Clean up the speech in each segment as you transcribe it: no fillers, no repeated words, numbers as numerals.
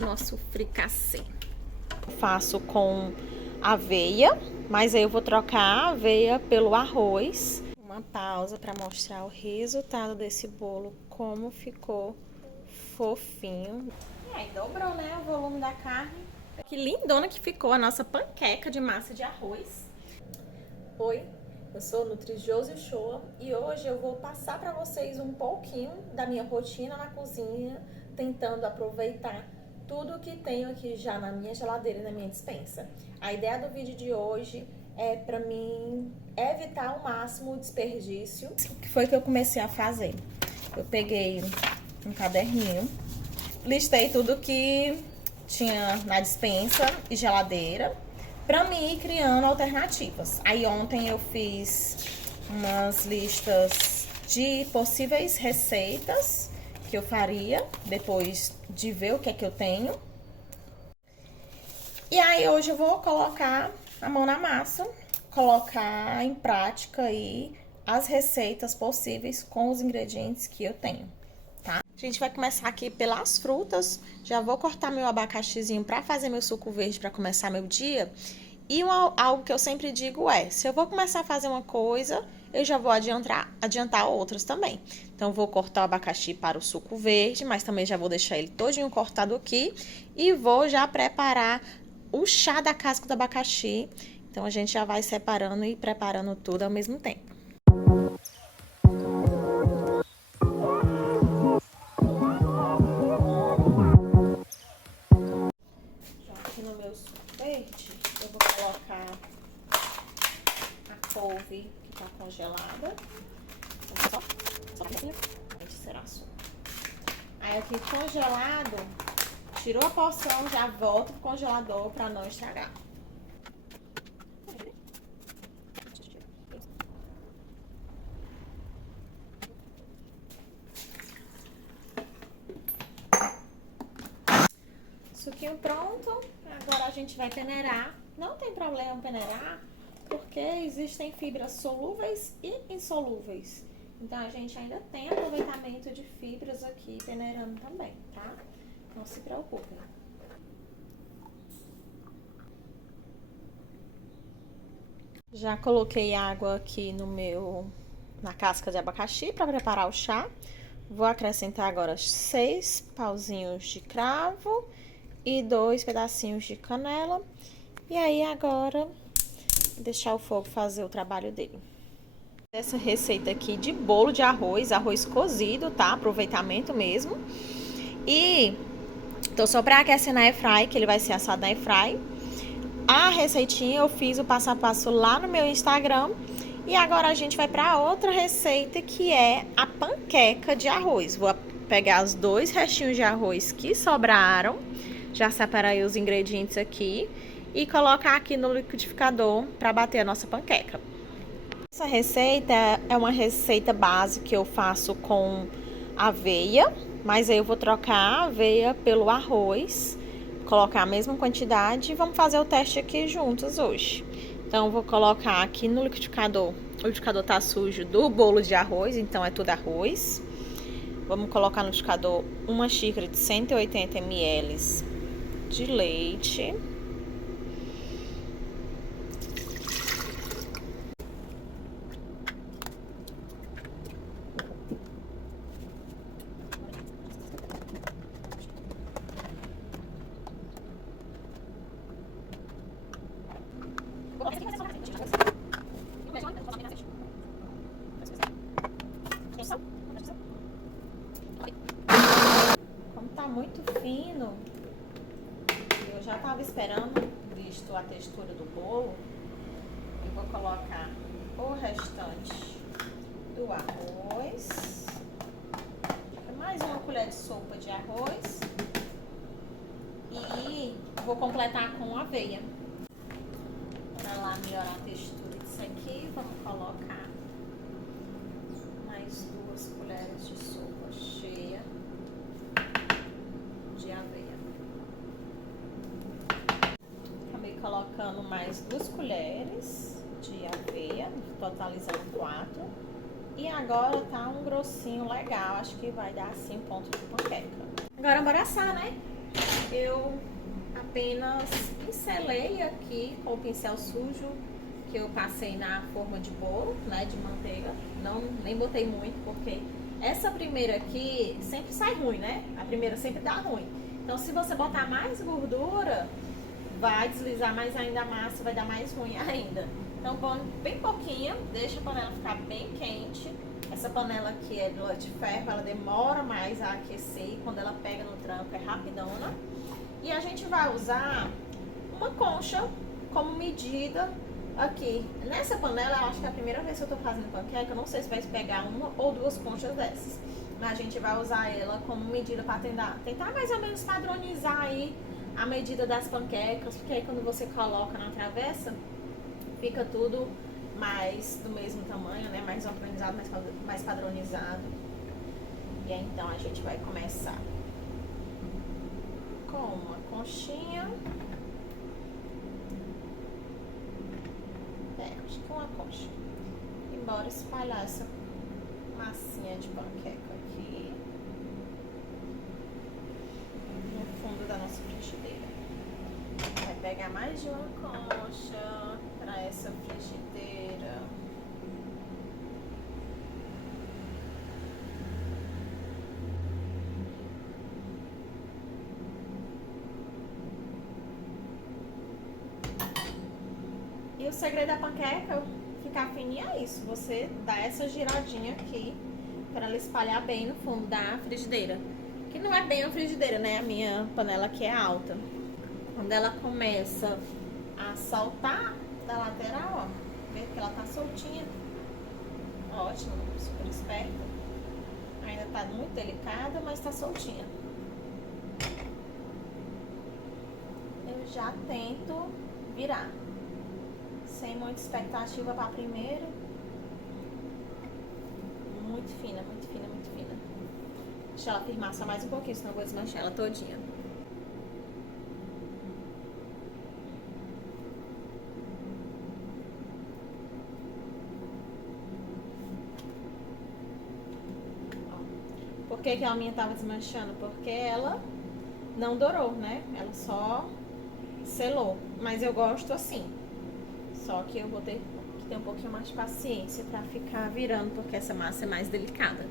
Nosso fricassê. Faço com aveia, mas aí eu vou trocar a aveia pelo arroz. Uma pausa para mostrar o resultado desse bolo, como ficou fofinho. E aí dobrou, né, o volume da carne. Que lindona que ficou a nossa panqueca de massa de arroz. Oi, eu sou Nutri Josi Shoa e hoje eu vou passar para vocês um pouquinho da minha rotina na cozinha, tentando aproveitar tudo que tenho aqui já na minha geladeira e na minha despensa. A ideia do vídeo de hoje é para mim evitar ao máximo o desperdício. O que foi que eu comecei a fazer? Eu peguei um caderninho, listei tudo que tinha na despensa e geladeira, para mim ir criando alternativas. Aí ontem eu fiz umas listas de possíveis receitas que eu faria depois de ver o que é que eu tenho. E aí hoje eu vou colocar a mão na massa, colocar em prática aí as receitas possíveis com os ingredientes que eu tenho, tá? A gente vai começar aqui pelas frutas. Já vou cortar meu abacaxizinho para fazer meu suco verde para começar meu dia. E algo que eu sempre digo é, se eu vou começar a fazer uma coisa, eu já vou adiantar outras também. Então, vou cortar o abacaxi para o suco verde, mas também já vou deixar ele todinho cortado aqui. E vou já preparar o chá da casca do abacaxi. Então, a gente já vai separando e preparando tudo ao mesmo tempo. Já aqui no meu suco verde, eu vou colocar a couve que tá congelada. Só será só. Aí aqui congelado, tirou a porção, já volto pro congelador para não estragar. Suquinho pronto, agora a gente vai peneirar. Não tem problema peneirar, porque existem fibras solúveis e insolúveis. Então, a gente ainda tem aproveitamento de fibras aqui peneirando também, tá? Não se preocupem. Já coloquei água aqui na casca de abacaxi para preparar o chá. Vou acrescentar agora 6 pauzinhos de cravo e 2 pedacinhos de canela. E aí agora deixar o fogo fazer o trabalho dele. Essa receita aqui de bolo de arroz cozido, tá? Aproveitamento mesmo. E tô só pra aquecer na airfry, que ele vai ser assado na airfry. A receitinha eu fiz o passo a passo lá no meu Instagram. E agora a gente vai pra outra receita, que é a panqueca de arroz. Vou pegar os 2 restinhos de arroz que sobraram. Já separei os ingredientes aqui. E colocar aqui no liquidificador pra bater a nossa panqueca. Essa receita é uma receita base que eu faço com aveia, mas aí eu vou trocar a aveia pelo arroz, colocar a mesma quantidade e vamos fazer o teste aqui juntos hoje. Então, eu vou colocar aqui no liquidificador. O liquidificador tá sujo do bolo de arroz, então é tudo arroz. Vamos colocar no liquidificador uma xícara de 180 ml de leite. Como tá muito fino, eu já tava esperando, visto a textura do bolo, eu vou colocar o restante do arroz, mais uma colher de sopa de arroz e vou completar com aveia. Para lá melhorar a textura disso aqui, vamos colocar mais 2 colheres de sopa cheia de aveia. Acabei colocando mais 2 colheres de aveia, totalizando 4. E agora tá um grossinho legal, acho que vai dar assim um ponto de panqueca. Agora bora assar, né? eu apenas pincelei aqui com o pincel sujo que eu passei na forma de bolo, né, de manteiga. Não, nem botei muito, porque essa primeira aqui sempre sai ruim, né? A primeira sempre dá ruim. Então, se você botar mais gordura, vai deslizar mais ainda a massa, vai dar mais ruim ainda. Então, põe bem pouquinho, deixa a panela ficar bem quente. Essa panela aqui é de ferro, ela demora mais a aquecer e quando ela pega no tranco é rapidona. E a gente vai usar uma concha como medida aqui. Nessa panela, eu acho que é a primeira vez que eu tô fazendo panqueca, eu não sei se vai pegar uma ou duas conchas dessas. Mas a gente vai usar ela como medida para tentar mais ou menos padronizar aí a medida das panquecas, porque aí quando você coloca na travessa, fica tudo mais do mesmo tamanho, né? Mais organizado, mais padronizado. E aí, então, a gente vai começar com uma conchinha. Acho que uma concha. E bora espalhar essa massinha de panqueca aqui no fundo da nossa frigideira. Vai pegar mais de uma concha para essa frigideira. E o segredo da panqueca ficar fininha é isso, você dá essa giradinha aqui para ela espalhar bem no fundo da frigideira. Que não é bem a frigideira, né? A minha panela aqui é alta. Quando ela começa a soltar da lateral, ó, vê que ela tá soltinha. Ótimo, super esperta. Ainda tá muito delicada, mas tá soltinha. Eu já tento virar. Sem muita expectativa para a primeira. Muito fina, muito fina, muito fina. Deixa ela firmar só mais um pouquinho, senão eu vou desmanchar ela todinha. Por que a minha tava desmanchando? Porque ela não dourou, né? Ela só selou. Mas eu gosto assim. Só que eu vou ter que ter um pouquinho mais de paciência pra ficar virando, porque essa massa é mais delicada.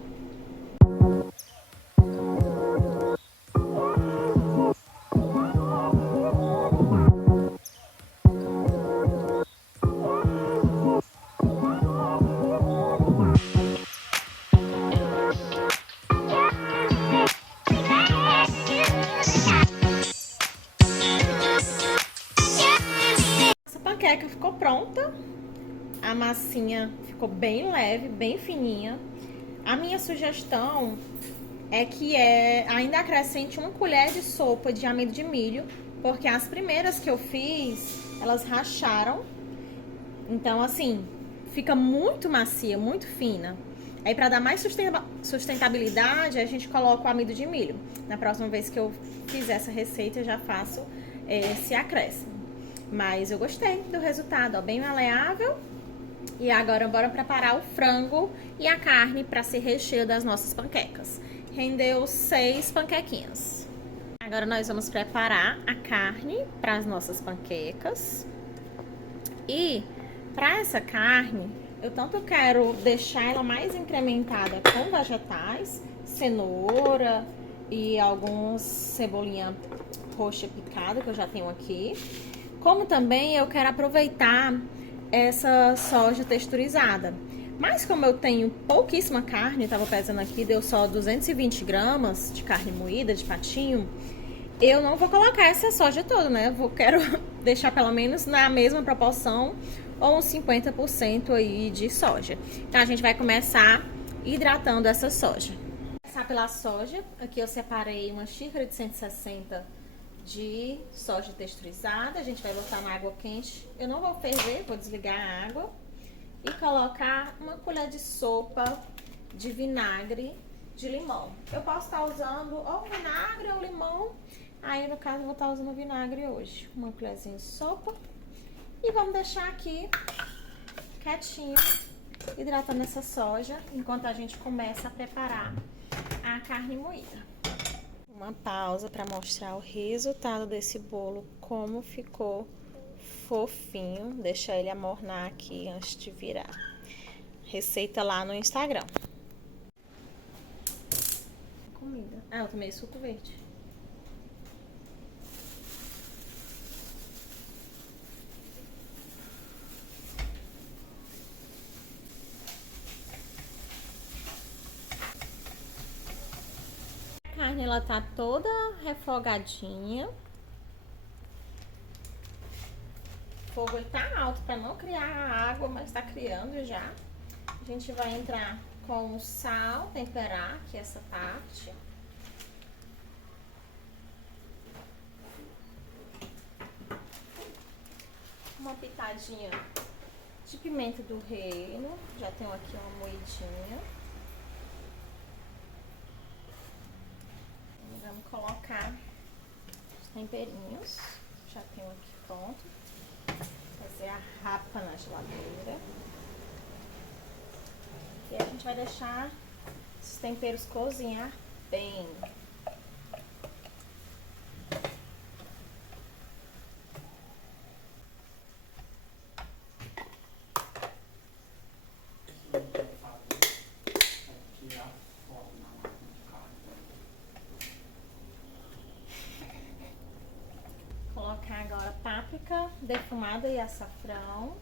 Essa panqueca ficou pronta. A massinha ficou bem leve, bem fininha. A minha sugestão é que ainda acrescente uma colher de sopa de amido de milho, porque as primeiras que eu fiz, elas racharam. Então, assim, fica muito macia, muito fina. Aí, para dar mais sustentabilidade, a gente coloca o amido de milho. Na próxima vez que eu fizer essa receita, eu já faço esse acréscimo. Mas eu gostei do resultado, ó, bem maleável. E agora bora preparar o frango e a carne para ser recheio das nossas panquecas. Rendeu 6 panquequinhas. Agora nós vamos preparar a carne para as nossas panquecas. E para essa carne, eu tanto quero deixar ela mais incrementada com vegetais, cenoura e alguns cebolinha roxa picada que eu já tenho aqui. Como também eu quero aproveitar essa soja texturizada. Mas como eu tenho pouquíssima carne, tava pesando aqui, deu só 220 gramas de carne moída, de patinho, eu não vou colocar essa soja toda, né? Quero deixar pelo menos na mesma proporção, ou uns 50% aí de soja. Então a gente vai começar hidratando essa soja. Vou começar pela soja. Aqui eu separei uma xícara de 160 de soja texturizada. A gente vai botar na água quente. Eu não vou ferver, vou desligar a água. E colocar uma colher de sopa de vinagre de limão. Eu posso estar usando ou vinagre ou limão. Aí, no caso, eu vou estar usando vinagre hoje. Uma colherzinha de sopa. E vamos deixar aqui quietinho, hidratando essa soja, enquanto a gente começa a preparar a carne moída. Uma pausa para mostrar o resultado desse bolo, como ficou fofinho. Deixa ele amornar aqui antes de virar. Receita lá no Instagram. Comida. Ah, eu tomei suco verde. A carne, ela tá toda refogadinha. O fogo ele tá alto para não criar água, mas tá criando já. A gente vai entrar com o sal, temperar aqui essa parte. Uma pitadinha de pimenta do reino. Já tenho aqui uma moedinha. Vamos colocar os temperinhos. Já tenho aqui pronto. Fazer a rapa na geladeira. E a gente vai deixar os temperos cozinhar bem. Colocar agora páprica defumada e açafrão.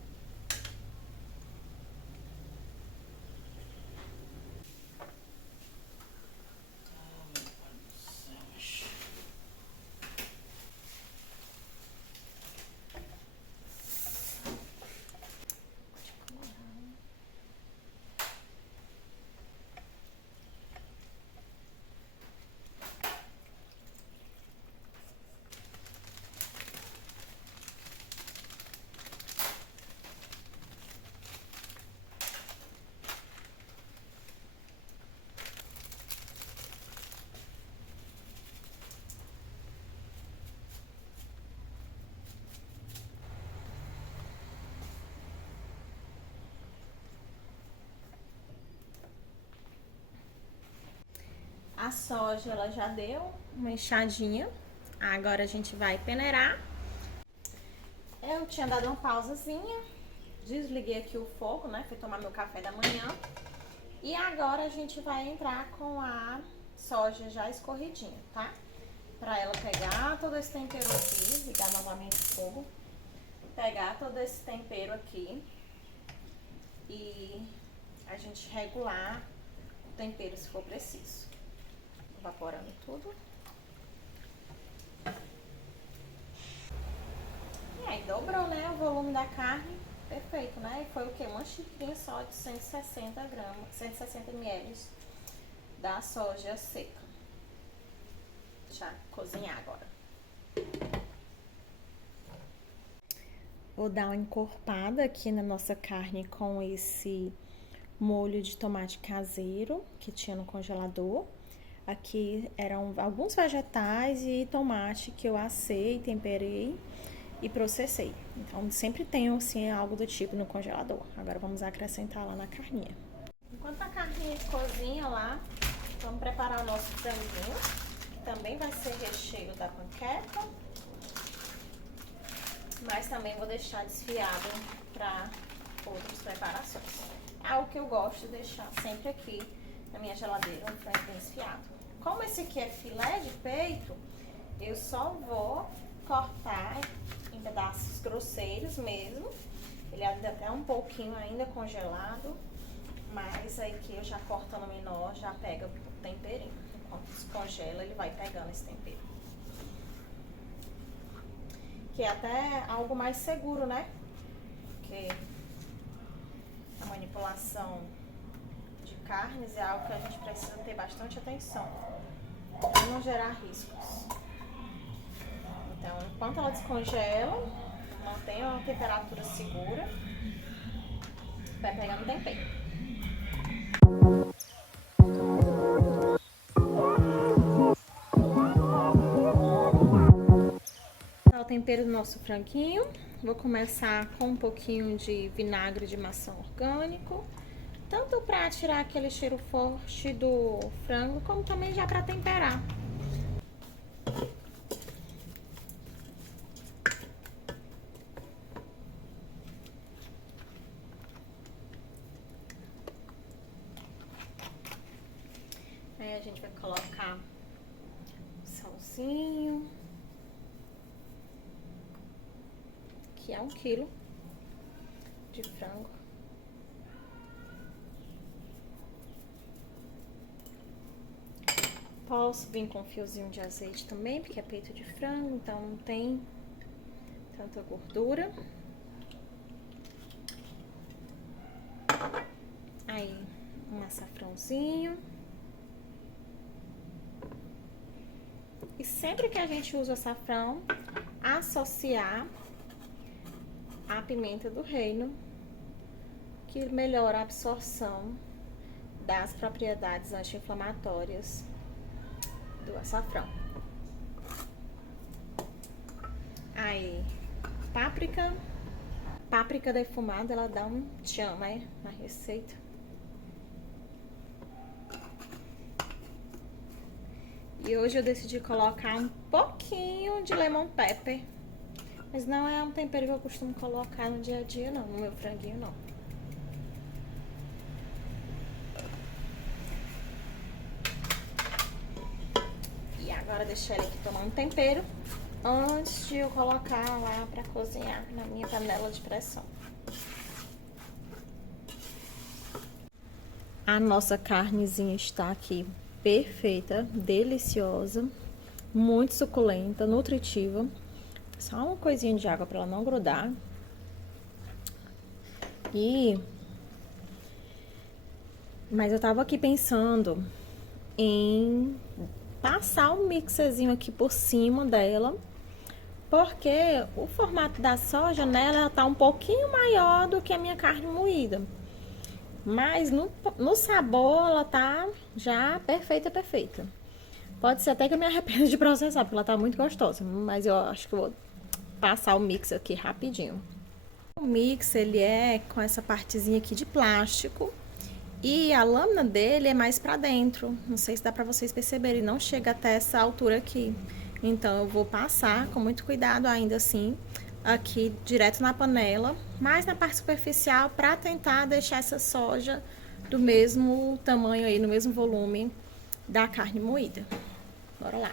A soja ela já deu uma enxadinha. Agora a gente vai peneirar. Eu tinha dado uma pausazinha, desliguei aqui o fogo, né? Fui tomar meu café da manhã. E agora a gente vai entrar com a soja já escorridinha, tá? Pra ela pegar todo esse tempero aqui, ligar novamente o fogo. Pegar todo esse tempero aqui e a gente regular o tempero se for preciso. Evaporando tudo. E aí dobrou, né, o volume da carne, perfeito, né? E foi o que? Uma xicrinha só de 160 gramas, 160 ml da soja seca. Deixa cozinhar agora. Vou dar uma encorpada aqui na nossa carne com esse molho de tomate caseiro que tinha no congelador. Aqui eram alguns vegetais e tomate que eu assei, temperei e processei. Então, sempre tenho, assim, algo do tipo no congelador. Agora, vamos acrescentar lá na carninha. Enquanto a carninha cozinha lá, vamos preparar o nosso franguinho, que também vai ser recheio da panqueca. Mas também vou deixar desfiado para outras preparações. É algo que eu gosto de deixar sempre aqui na minha geladeira, um frango desfiado. Como esse aqui é filé de peito, eu só vou cortar em pedaços grosseiros mesmo. Ele ainda é um pouquinho ainda congelado, mas aí que eu já cortando menor, já pega o temperinho. Enquanto descongela, ele vai pegando esse tempero. Que é até algo mais seguro, né? Porque a manipulação de carnes é algo que a gente precisa ter bastante atenção para não gerar riscos. Então, enquanto ela descongela, mantenha uma temperatura segura, vai pegando tempero. O tempero do nosso franguinho. Vou começar com um pouquinho de vinagre de maçã orgânico, tanto para tirar aquele cheiro forte do frango, como também já para temperar. Aí a gente vai colocar salzinho, que é 1 quilo de frango. Posso vir com um fiozinho de azeite também, porque é peito de frango, então não tem tanta gordura. Aí, um açafrãozinho. E sempre que a gente usa açafrão, associar a pimenta do reino, que melhora a absorção das propriedades anti-inflamatórias do açafrão. Aí, páprica defumada, ela dá um tchan, né, na receita. E hoje eu decidi colocar um pouquinho de lemon pepper, mas não é um tempero que eu costumo colocar no dia a dia não, no meu franguinho não. E agora deixar ele aqui tomar um tempero antes de eu colocar lá pra cozinhar na minha panela de pressão. A nossa carnezinha está aqui perfeita, deliciosa, muito suculenta, nutritiva. Só uma coisinha de água para ela não grudar. Mas eu tava aqui pensando em passar um mixerzinho aqui por cima dela, porque o formato da soja nela, ela tá um pouquinho maior do que a minha carne moída. Mas no sabor ela tá já perfeita, perfeita. Pode ser até que eu me arrependa de processar, porque ela tá muito gostosa. Mas eu acho que eu vou passar o mix aqui rapidinho. O mix, ele é com essa partezinha aqui de plástico. E a lâmina dele é mais pra dentro. Não sei se dá pra vocês perceberem, não chega até essa altura aqui. Então eu vou passar com muito cuidado ainda assim, aqui direto na panela, mas na parte superficial, para tentar deixar essa soja do mesmo tamanho aí, no mesmo volume da carne moída. Bora lá.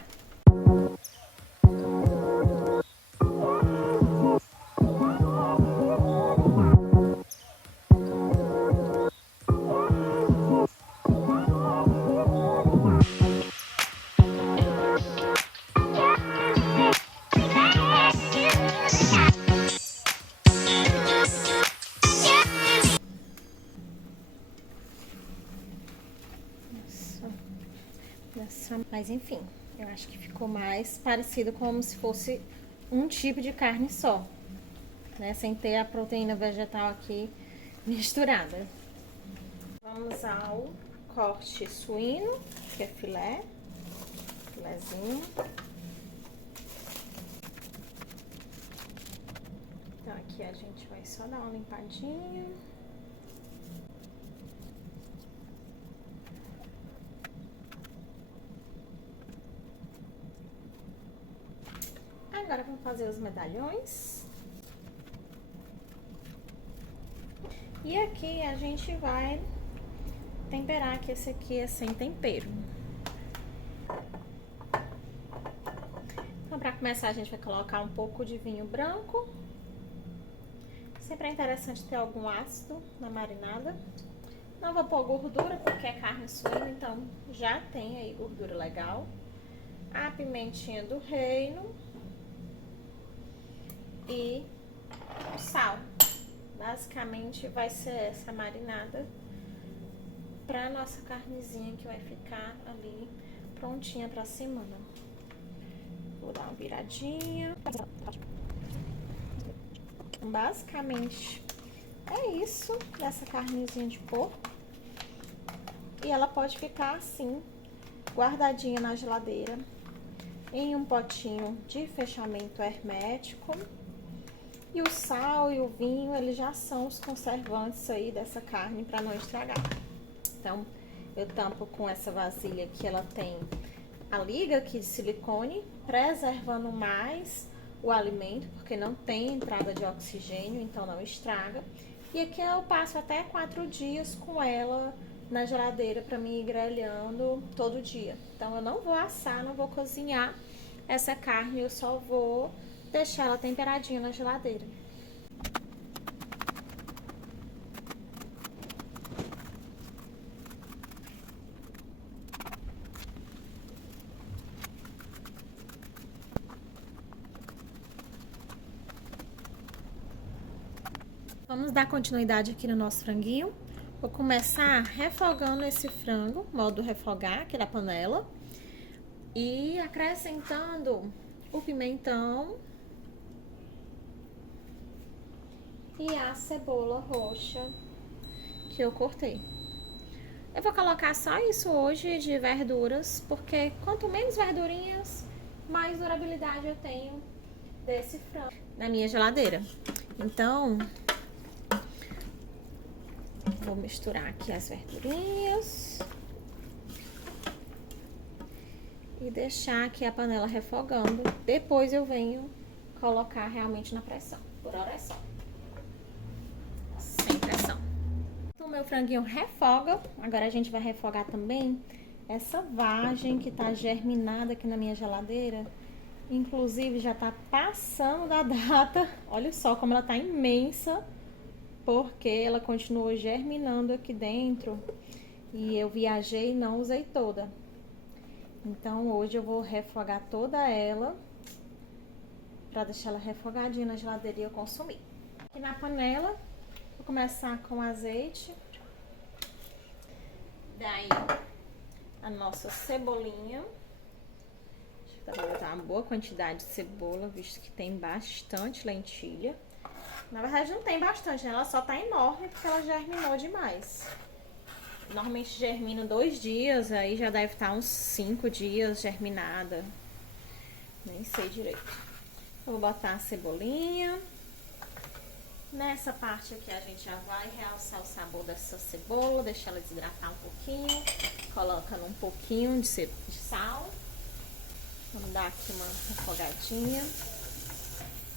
Mas enfim, eu acho que ficou mais parecido como se fosse um tipo de carne só, né? Sem ter a proteína vegetal aqui misturada. Vamos ao corte suíno, que é filézinho. Então aqui a gente vai só dar uma limpadinha. Agora vamos fazer os medalhões. E aqui a gente vai temperar, que esse aqui é sem tempero. Então, para começar, a gente vai colocar um pouco de vinho branco. Sempre é interessante ter algum ácido na marinada. Não vou pôr gordura, porque é carne suína, então já tem aí gordura legal. A pimentinha do reino. E o sal. Basicamente vai ser essa marinada pra nossa carnezinha, que vai ficar ali prontinha pra semana. Vou dar uma viradinha. Basicamente é isso dessa carnezinha de porco. E ela pode ficar assim, guardadinha na geladeira, em um potinho de fechamento hermético. E o sal e o vinho, eles já são os conservantes aí dessa carne para não estragar. Então, eu tampo com essa vasilha que ela tem a liga aqui de silicone, preservando mais o alimento, porque não tem entrada de oxigênio, então não estraga. E aqui eu passo até 4 dias com ela na geladeira para mim ir grelhando todo dia. Então eu não vou assar, não vou cozinhar essa carne, eu só vou deixar ela temperadinha na geladeira. Vamos dar continuidade aqui no nosso franguinho. Vou começar refogando esse frango, modo refogar aqui da panela. E acrescentando o pimentão e a cebola roxa que eu cortei. Eu vou colocar só isso hoje de verduras, porque quanto menos verdurinhas, mais durabilidade eu tenho desse frango na minha geladeira. Então, vou misturar aqui as verdurinhas e deixar aqui a panela refogando. Depois eu venho colocar realmente na pressão. Por hora é só. Sem pressão. Então, o meu franguinho refoga. Agora a gente vai refogar também essa vagem que tá germinada aqui na minha geladeira. Inclusive já tá passando da data. Olha só como ela tá imensa, porque ela continuou germinando aqui dentro e eu viajei e não usei toda. Então hoje eu vou refogar toda ela para deixar ela refogadinha na geladeira e eu consumir. Aqui na panela, vou começar com azeite. Daí a nossa cebolinha. Dá pra botar uma boa quantidade de cebola, visto que tem bastante lentilha. Na verdade não tem bastante, né? Ela só tá enorme porque ela germinou demais. Normalmente germina 2 dias, aí já deve estar uns 5 dias germinada. Nem sei direito. Vou botar a cebolinha. Nessa parte aqui a gente já vai realçar o sabor dessa cebola, deixar ela desidratar um pouquinho. Colocando um pouquinho de sal. Vamos dar aqui uma refogadinha.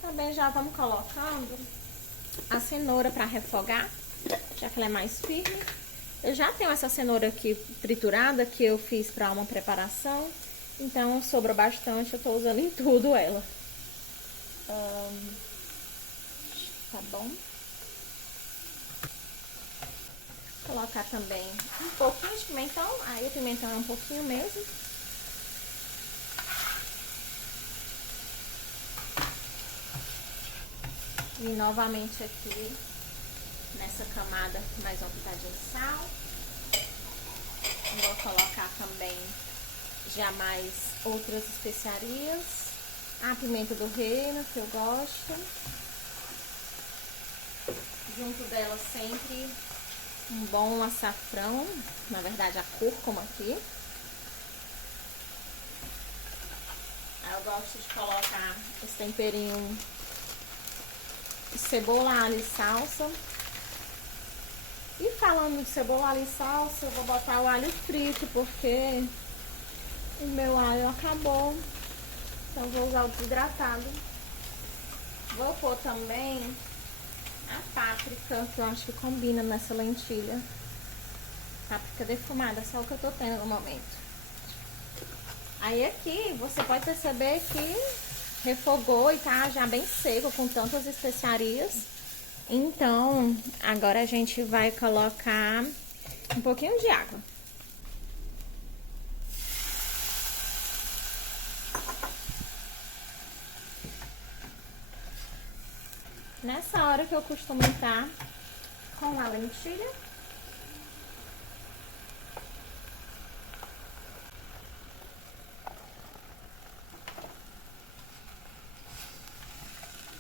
Também já vamos colocando a cenoura para refogar, já que ela é mais firme. Eu já tenho essa cenoura aqui triturada, que eu fiz para uma preparação. Então, sobrou bastante, eu tô usando em tudo ela. Tá bom? Vou colocar também um pouquinho de pimentão. Aí o pimentão é um pouquinho mesmo. E novamente aqui, nessa camada, mais uma pitadinha de sal. Vou colocar também já mais outras especiarias. A pimenta do reino, que eu gosto. Junto dela sempre um bom açafrão, na verdade a cúrcuma aqui. Aí eu gosto de colocar esse temperinho de cebola, alho e salsa. E falando de cebola, alho e salsa, eu vou botar o alho frito, porque o meu alho acabou. Então eu vou usar o desidratado. Vou pôr também a páprica, que eu acho que combina nessa lentilha. Páprica defumada, só o que eu tô tendo no momento. Aí aqui você pode perceber que refogou e tá já bem seco com tantas especiarias. Então, agora a gente vai colocar um pouquinho de água. Nessa hora que eu costumo entrar com a lentilha.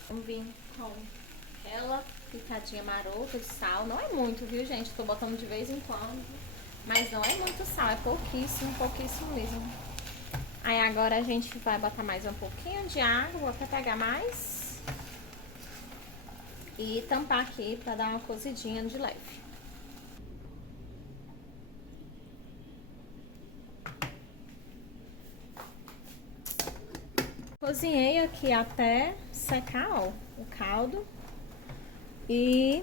Vamos vir com ela picadinha marota de sal. Não é muito, viu, gente? Tô botando de vez em quando. Mas não é muito sal, é pouquíssimo, pouquíssimo mesmo. Aí agora a gente vai botar mais um pouquinho de água, vou até pegar mais. E tampar aqui pra dar uma cozidinha de leve. Cozinhei aqui até secar, ó, o caldo. E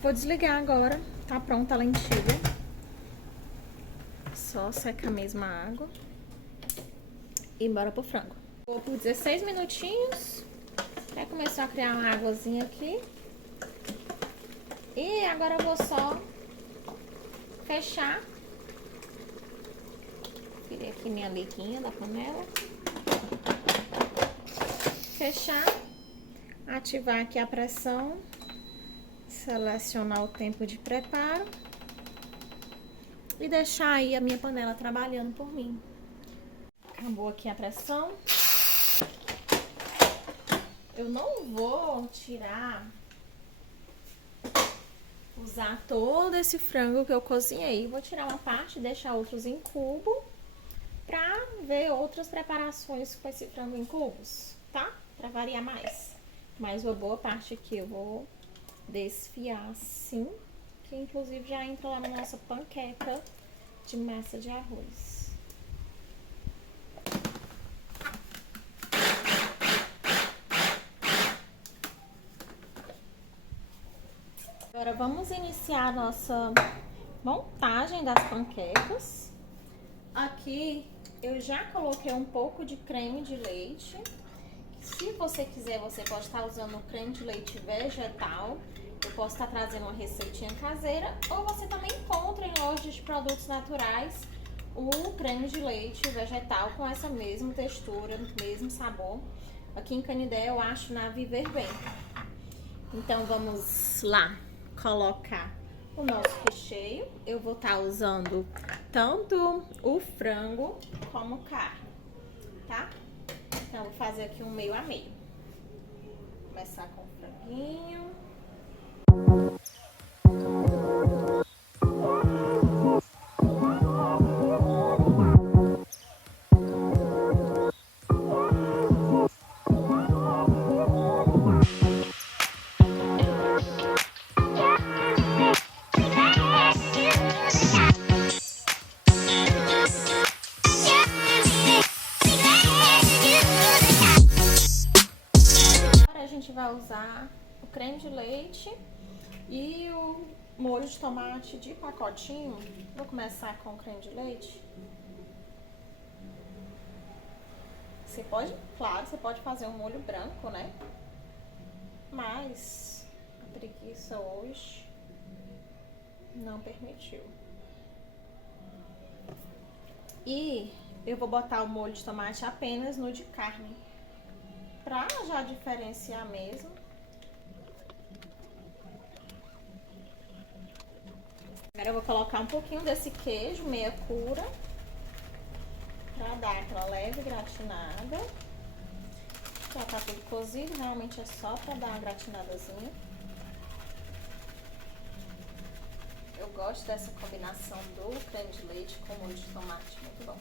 vou desligar agora. Tá pronta a lentilha. Só secar mesmo a água. E bora pro frango. Vou por 16 minutinhos. Até começar a criar uma águazinha aqui. E agora eu vou só fechar. Tirei aqui minha liguinha da panela. Fechar. Ativar aqui a pressão. Selecionar o tempo de preparo. E deixar aí a minha panela trabalhando por mim. Acabou aqui a pressão. Eu não vou usar todo esse frango que eu cozinhei. Vou tirar uma parte e deixar outros em cubo pra ver outras preparações com esse frango em cubos, tá? Pra variar mais. Mas uma boa parte aqui eu vou desfiar assim, que inclusive já entra lá na nossa panqueca de massa de arroz. Agora vamos iniciar a nossa montagem das panquecas. Aqui eu já coloquei um pouco de creme de leite. Se você quiser, você pode estar usando creme de leite vegetal. Eu posso estar trazendo uma receitinha caseira. Ou você também encontra em lojas de produtos naturais o creme de leite vegetal com essa mesma textura, mesmo sabor. Aqui em Canindé eu acho na Viver Bem. Então vamos lá colocar o nosso recheio. Eu vou estar usando tanto o frango como carne, tá? Então vou fazer aqui um meio a meio. Vou começar com o franguinho. Vai usar o creme de leite e o molho de tomate de pacotinho. Vou começar com o creme de leite. Você pode, claro, você pode fazer um molho branco, né? Mas a preguiça hoje não permitiu. E eu vou botar o molho de tomate apenas no de carne, pra já diferenciar mesmo. Agora eu vou colocar um pouquinho desse queijo, meia cura, pra dar aquela leve gratinada. Já tá tudo cozido, realmente é só pra dar uma gratinadazinha. Eu gosto dessa combinação do creme de leite com molho de tomate, muito bom.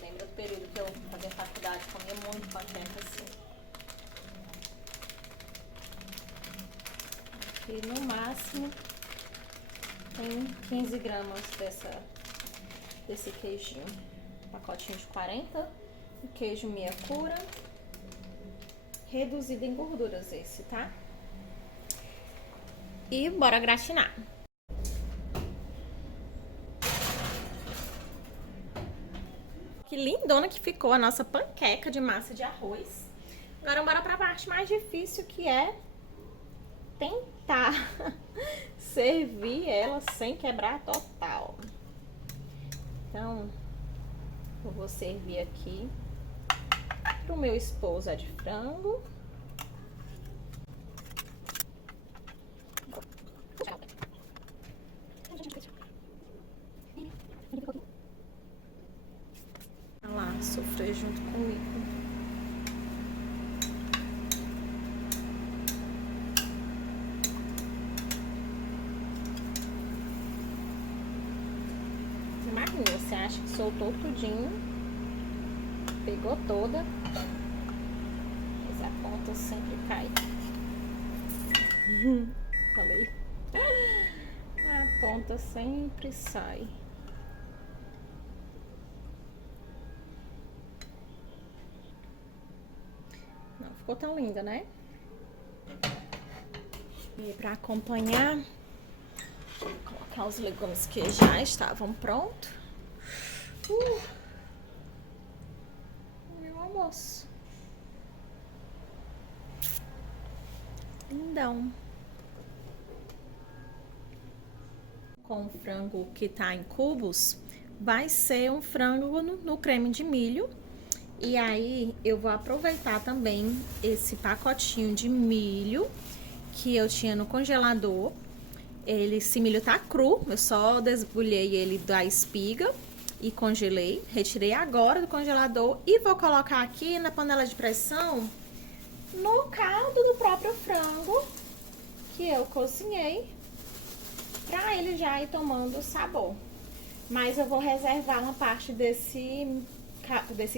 Lembra do período que eu fazia faculdade, comia muito panqueca assim. E no máximo tem 15 gramas desse queijinho. Pacotinho de 40. O queijo meia cura. Reduzido em gorduras esse, tá? E bora gratinar. Que lindona que ficou a nossa panqueca de massa de arroz. Agora bora pra parte mais difícil, que é tentar servir ela sem quebrar total. Então, eu vou servir aqui pro meu esposo a de frango. Olha lá, sofrer junto comigo. Imagina, você acha que soltou tudinho, pegou toda, mas a ponta sempre cai. Falei. A ponta sempre sai. ficou tão linda, né? E para acompanhar, vou colocar os legumes que já estavam prontos. Meu almoço. Lindão. Com o frango que tá em cubos, vai ser um frango no creme de milho. E aí eu vou aproveitar também esse pacotinho de milho que eu tinha no congelador. Esse milho tá cru, eu só desbulhei ele da espiga e congelei. Retirei agora do congelador e vou colocar aqui na panela de pressão no caldo do próprio frango que eu cozinhei, pra ele já ir tomando sabor. Mas eu vou reservar uma parte desse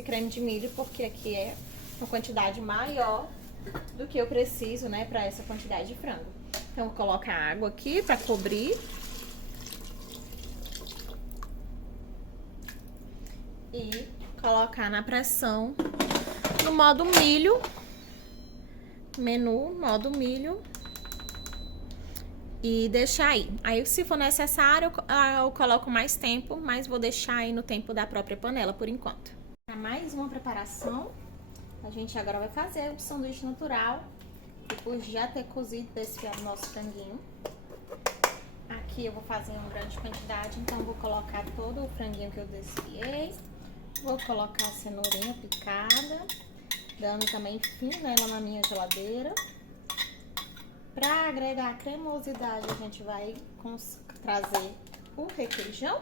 creme de milho, porque aqui é uma quantidade maior do que eu preciso, né, para essa quantidade de frango. Então, vou colocar água aqui para cobrir. E colocar na pressão no modo milho. Menu, modo milho. E deixar aí. Aí, se for necessário, eu coloco mais tempo, mas vou deixar aí no tempo da própria panela, por enquanto. Para mais uma preparação, a gente agora vai fazer o sanduíche natural, depois de já ter cozido e desfiado o nosso franguinho. Aqui eu vou fazer em grande quantidade, então vou colocar todo o franguinho que eu desfiei. Vou colocar a cenourinha picada, dando também fim nela na minha geladeira. Para agregar cremosidade, a gente vai trazer o requeijão.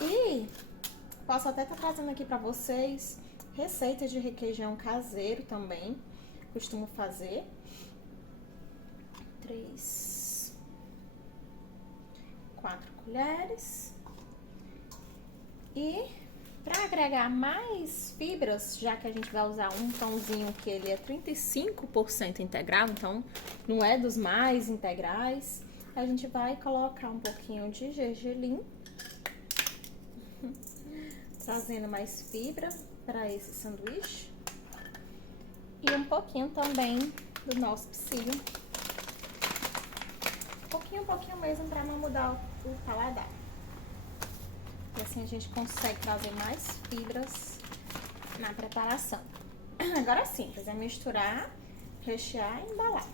E posso até estar trazendo aqui para vocês receitas de requeijão caseiro também. Costumo fazer. 4 colheres. E para agregar mais fibras, já que a gente vai usar um pãozinho que ele é 35% integral, então não é dos mais integrais, a gente vai colocar um pouquinho de gergelim, trazendo mais fibra para esse sanduíche. E um pouquinho também do nosso psyllium. Um pouquinho mesmo, para não mudar o paladar. E assim a gente consegue trazer mais fibras na preparação. Agora sim, fazer misturar, rechear e embalar.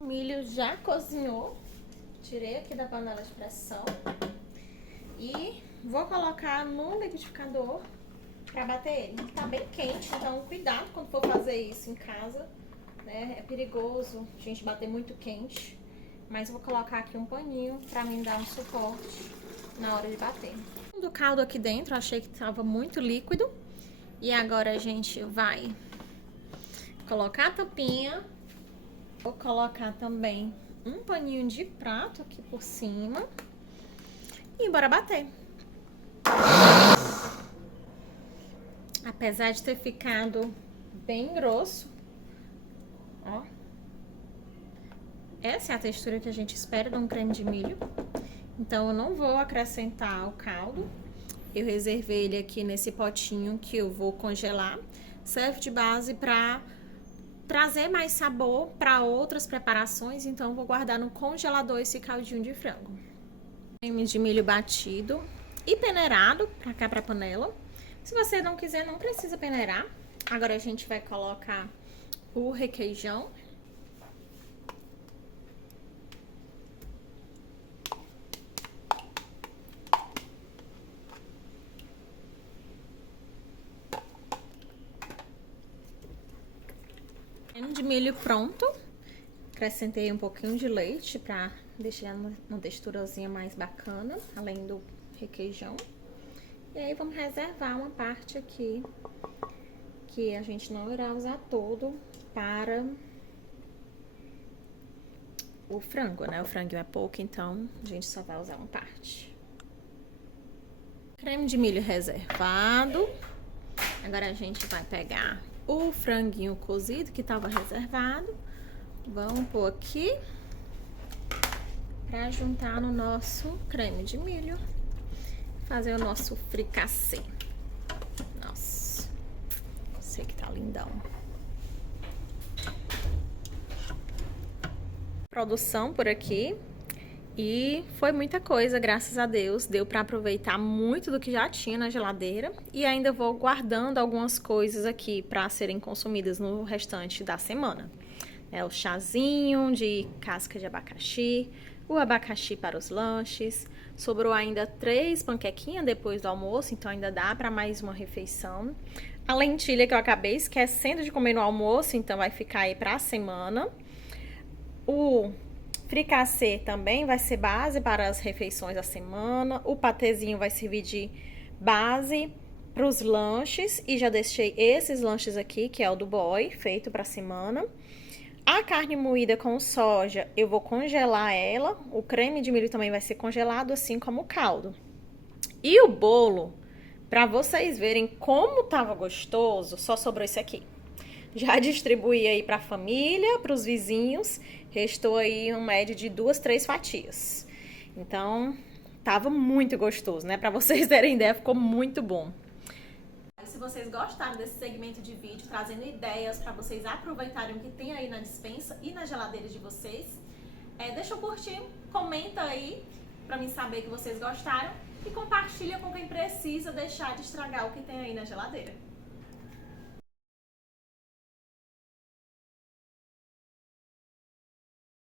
O milho já cozinhou, tirei aqui da panela de pressão e vou colocar no liquidificador para bater ele. Tá bem quente, então cuidado quando for fazer isso em casa, né? É perigoso a gente bater muito quente, mas eu vou colocar aqui um paninho para mim dar um suporte na hora de bater. Do caldo aqui dentro, eu achei que estava muito líquido e agora a gente vai colocar a tampinha. Vou colocar também um paninho de prato aqui por cima e bora bater. Apesar de ter ficado bem grosso, ó, essa é a textura que a gente espera de um creme de milho. Então eu não vou acrescentar o caldo. Eu reservei ele aqui nesse potinho que eu vou congelar. Serve de base para trazer mais sabor para outras preparações, então vou guardar no congelador esse caldinho de frango. Creme de milho batido e peneirado para cá para a panela. Se você não quiser, não precisa peneirar. Agora a gente vai colocar o requeijão. Creme de milho pronto. Acrescentei um pouquinho de leite para deixar uma texturazinha mais bacana, além do requeijão. E aí vamos reservar uma parte aqui, que a gente não irá usar todo para o frango, né? O frango é pouco, então a gente só vai usar uma parte. Creme de milho reservado. Agora a gente vai pegar o franguinho cozido que estava reservado. Vamos pôr aqui para juntar no nosso creme de milho. Fazer o nosso fricassê. Nossa, sei que tá lindão. Produção por aqui. E foi muita coisa, graças a Deus. Deu para aproveitar muito do que já tinha na geladeira. E ainda vou guardando algumas coisas aqui para serem consumidas no restante da semana. O chazinho de casca de abacaxi, o abacaxi para os lanches. Sobrou ainda 3 panquequinhas depois do almoço, então ainda dá para mais uma refeição. A lentilha que eu acabei esquecendo de comer no almoço, então vai ficar aí para a semana. O fricassê também vai ser base para as refeições da semana. O patezinho vai servir de base para os lanches. E já deixei esses lanches aqui, que é o do boy, feito para a semana. A carne moída com soja, eu vou congelar ela. O creme de milho também vai ser congelado, assim como o caldo. E o bolo, para vocês verem como tava gostoso, só sobrou esse aqui. Já distribuí aí para a família, para os vizinhos. Restou aí um médio de 2, 3 fatias. Então, tava muito gostoso, né? Para vocês terem ideia, ficou muito bom. Se vocês gostaram desse segmento de vídeo, trazendo ideias para vocês aproveitarem o que tem aí na despensa e na geladeira de vocês, deixa eu curtir, comenta aí para mim saber que vocês gostaram e compartilha com quem precisa deixar de estragar o que tem aí na geladeira.